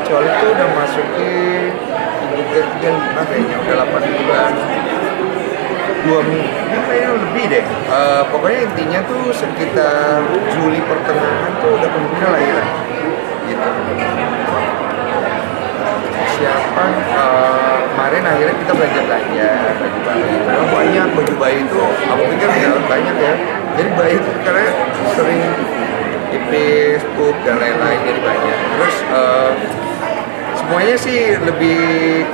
Kecuali itu udah masukin juga kayaknya udah 8 bulan 2 minggu kayaknya lebih deh. Pokoknya intinya tuh sekitar Juli pertengahan tuh udah kemungkinan lahiran gitu. Siapa kemarin akhirnya kita belanja baju bayi itu banyak. Baju bayi itu aku pikir banyak ya, jadi bayi itu karena sering di Facebook dan lain-lain jadi banyak. Terus semuanya sih lebih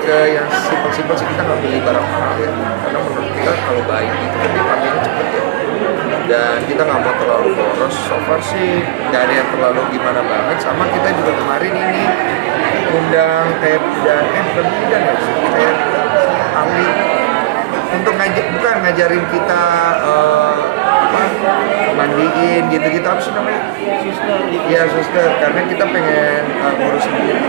ke yang simpel-simpel sih, kita nggak beli barang mahal ya, karena menurut kita kalau bayi itu kan dipakainya cepet ya, dan kita nggak mau terlalu boros. So far sih nggak ada yang terlalu gimana banget. Sama kita juga kemarin ini undang kayak bidan ya sih, kayak ahli untuk ngajarin kita mandiin gitu-gitu, apa sih namanya? Suster. Iya suster, karena kita pengen ngurus sendiri.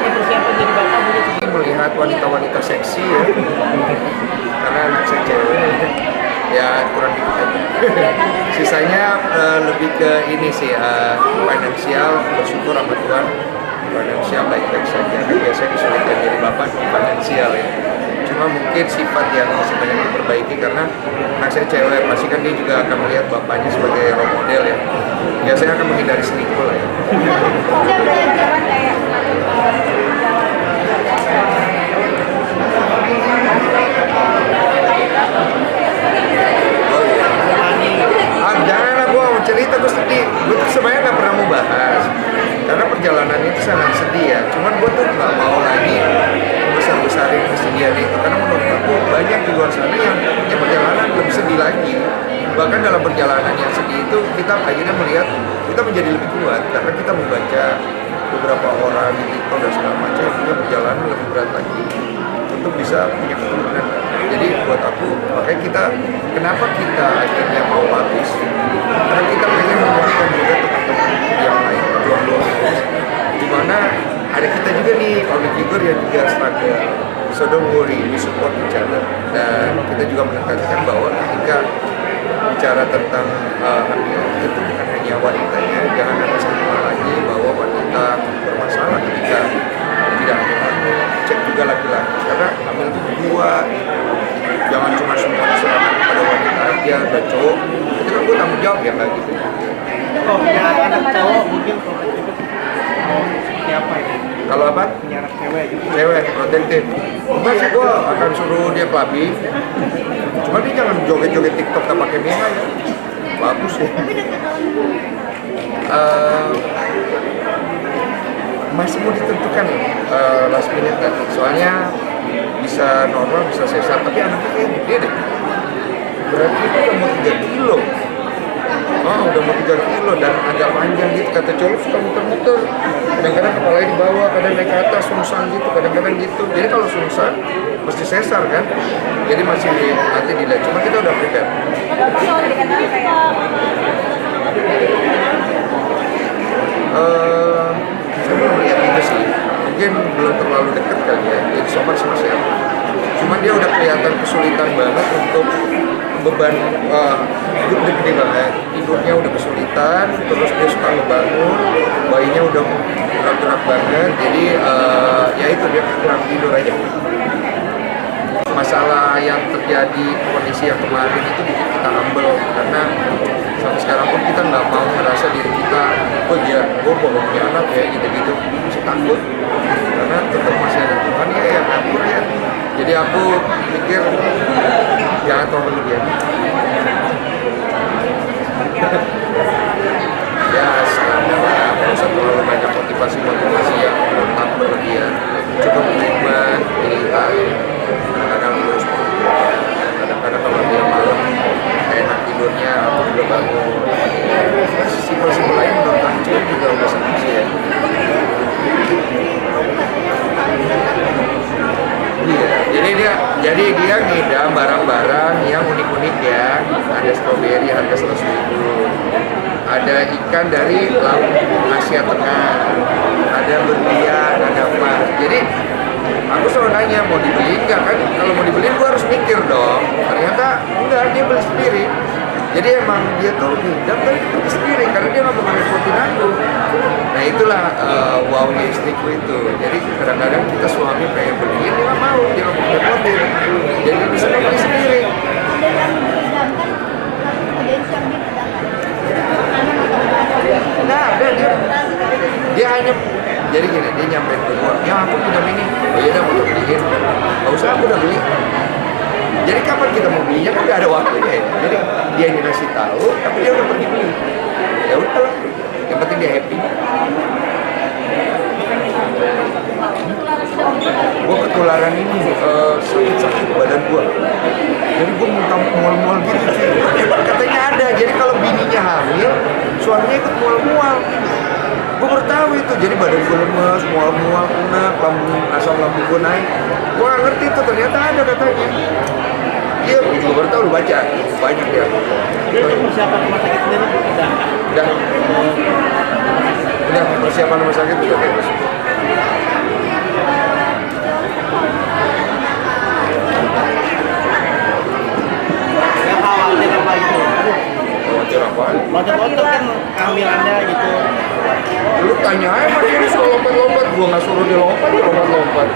Persiapan jadi bapak begitu. Melihat wanita-wanita seksi ya, karena anak saya cewek ya kurang dikit aja. Sisanya lebih ke ini sih, finansial, bersyukur sama Tuhan, finansial baik-baik saja. Kan biasanya kesulitan jadi bapak finansial ya, cuma mungkin sifat yang masih banyak diperbaiki karena anak saya cewek, pasti kan dia juga akan melihat bapaknya sebagai role model ya. Biasanya akan menghindari selingkuh lah ya. Janganlah gue mau cerita, gue sedih. Gue tuh sebenarnya nggak pernah mau bahas karena perjalanan itu sangat sedih ya. Cuman gue tuh nggak mau lagi besar-besarin kesedihan itu, karena menurut aku banyak di luar sana yang punya perjalanan lebih sedih lagi. Bahkan dalam perjalanan yang sedih itu kita akhirnya melihat kita menjadi lebih kuat karena kita membaca beberapa orang di TikTok dan segala macam yang punya perjalanan lebih berat lagi untuk bisa punya keturunan. Jadi buat aku, makanya kita, kenapa kita akhirnya mau habis? Karena kita pengen menguatkan juga teman-teman yang lain, berjuang-juang. Dimana ada kita juga nih, public figure yang juga struggle. So don't worry, we support each other. Dan kita juga menekankan bahwa ketika bicara tentang hamil, itu bukan hanya wanitanya, jangan ada stigma lagi bahwa wanita bermasalah ketika tidak hamil. Cek juga laki-laki, karena hamil itu berdua. Jangan cuma semua diserahkan kepada wanita aja dan cowok. Itu kan gue tanggung jawab ya kayak gitu. Kalau punya anak cowok mungkin mau seperti apa itu? Kalau apa? Punya anak cewek gitu. Cewek, protektif. Enggak sih, gue akan suruh dia clubbing. Cuma dia jangan joget-joget TikTok tak pakai BH ya. Bagus ya. Masih mau ditentukan last minute kan. Soalnya bisa normal, bisa sesar, tapi anaknya kayak gede deh. Berarti itu udah mau 3 kilo. Udah mau 3 kilo dan agak panjang gitu. Kata cowok suka muter-muter. Kadang-kadang kepalanya di bawah, kadang naik ke atas, sungsang gitu, kadang-kadang gitu. Jadi kalau sungsang, mesti sesar kan. Jadi masih nanti dilihat. Cuma kita udah prepare. Saya belum lihat itu sih. Mungkin belum terlalu dekat kali ya. Jadi sobat sama saya. Cuma dia udah kelihatan kesulitan banget untuk beban gede banget. Tidurnya udah kesulitan, terus dia suka ngebangun, bayinya udah gerak-gerak banget. Jadi ya itu dia kurang tidur aja. Masalah yang terjadi kondisi yang kemarin itu bikin kita humble karena sampai sekarang pun kita nggak mau ngerasa diri kita, oh ya, gue bawa punya anak ya gitu-gitu, masih takut karena tetap masih ada Tuhan ya yang ngatur ya. Jadi aku pikir jangan terlalu berlebihan. Ya standar lah, nggak usah terlalu banyak motivasi yang tetap berlebihan. Cukup treatment, pilihan. Kadang-kadang kalau dia malam enak tidurnya, aku juga bangun. Simpel-simpel lain menurut aku juga udah senang sih ya. Iya, jadi Jadi dia ngidam barang-barang yang unik-unik ya. Ada stroberi harga 100.000. Ada ikan dari laut Asia Tengah. Ada berlian, ada emas. Jadi aku selalu nanya mau dibeli nggak kan? Kalau mau dibeli gua harus mikir dong. Ternyata enggak, dia beli sendiri. Jadi emang dia tuh ngidam tapi pergi sendiri karena dia nggak mau repotin aku. Nah itulah wownya istriku itu. Jadi kadang-kadang kita suami pengen beliin dia nggak mau, dia nggak mau repotin. Jadi dia bisa beli sendiri. Nah, ada dia hanya jadi gini, dia nyampein ke gua, ya aku punya ini, oh iya dah mau beliin, nggak usah aku udah beli. Jadi kapan kita mau belinya kan nggak ada waktunya ya. Jadi dia yang ngasih tahu, tapi dia udah pergi beli. Ya udahlah, yang penting dia happy. Gua ketularan ini sakit-sakit badan gua. Jadi gua minta mual-mual gitu cuy. Katanya ada. Jadi kalau bininya hamil, suaminya ikut mual-mual. Gue baru tahu itu, jadi badan gue lemes, mual-mual, enak, asam lambung gue naik. Gue gak ngerti itu, ternyata ada katanya. Iya, gue juga baru tahu, lu baca. Banyak dia. Dia itu persiapan rumah sakit sendiri udah. Udah, persiapan rumah sakit udah bebas. Ya khawatir apa itu? Khawatir apaan? Loncat-loncat kan kehamilannya gitu. Lu tanya aja sama dia suka lompat-lompat, gua nggak suruh dia lompat, dia lompat-lompat.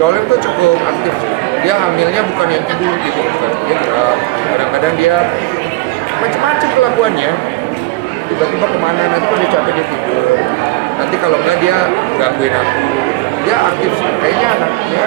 Soalnya itu cukup aktif sih. Dia hamilnya bukan yang tidur gitu, bukan. Dia gerak. Kadang-kadang dia macam-macam kelakuannya. Tiba-tiba kemana, nanti kalau dia capek dia tidur. Nanti kalau enggak dia gangguin aku. Dia aktif sih, kayaknya anaknya